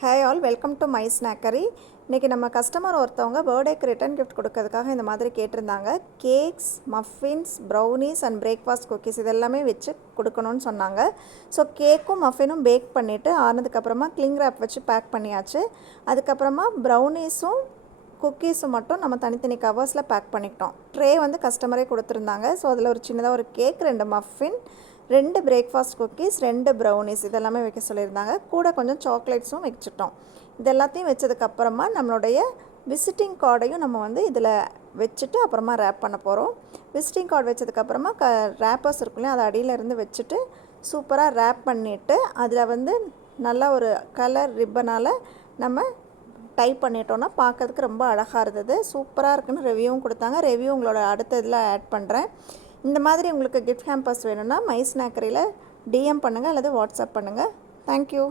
Hi all, welcome to my snackery. இன்றைக்கி நம்ம customer ஒருத்தவங்க பர்த்டேக்கு ரிட்டன் கிஃப்ட் கொடுக்கறதுக்காக இந்த மாதிரி கேட்டிருந்தாங்க. Cakes, muffins, brownies and breakfast cookies இதெல்லாமே வச்சு கொடுக்கணும்னு சொன்னாங்க. ஸோ கேக்கும் மஃபினும் பேக் பண்ணிவிட்டு ஆனதுக்கப்புறமா கிளிங் ரேப் வச்சு பேக் பண்ணியாச்சு. அதுக்கப்புறமா ப்ரௌனீஸும் குக்கீஸும் மட்டும் நம்ம தனித்தனி கவர்ஸில் பேக் பண்ணிக்கிட்டோம். ட்ரே வந்து கஸ்டமரே கொடுத்துருந்தாங்க. ஸோ அதில் ஒரு சின்னதாக ஒரு cake, 2 muffin, 2 breakfast cookies, 2 brownies இதெல்லாமே வைக்க சொல்லியிருந்தாங்க. கூட கொஞ்சம் சாக்லேட்ஸும் வச்சுட்டோம். இது எல்லாத்தையும் வச்சதுக்கப்புறமா நம்மளுடைய விசிட்டிங் கார்டையும் நம்ம வந்து இதில் வச்சுட்டு அப்புறமா ரேப் பண்ண போகிறோம். விசிட்டிங் கார்டு வச்சதுக்கப்புறமா ரேப்பர்ஸ் இருக்குல்லையும் அதை அடியிலேருந்து வச்சுட்டு சூப்பராக ரேப் பண்ணிவிட்டு அதில் வந்து நல்லா ஒரு கலர் ரிப்பனால் நம்ம டைப் பண்ணிட்டோன்னா பார்க்கறதுக்கு ரொம்ப அழகாக இருந்தது. சூப்பராக இருக்குன்னு ரிவ்யூவும் கொடுத்தாங்க. ரிவ்யூ உங்களோட அடுத்த இதில் ஆட் பண்ணுறேன். இந்த மாதிரி உங்களுக்கு கிஃப்ட் ஹேம்பர்ஸ் வேணும்னா மை ஸ்நாக்கரியில் டிஎம் பண்ணுங்கள் அல்லது வாட்ஸ்அப் பண்ணுங்கள். தேங்க்யூ.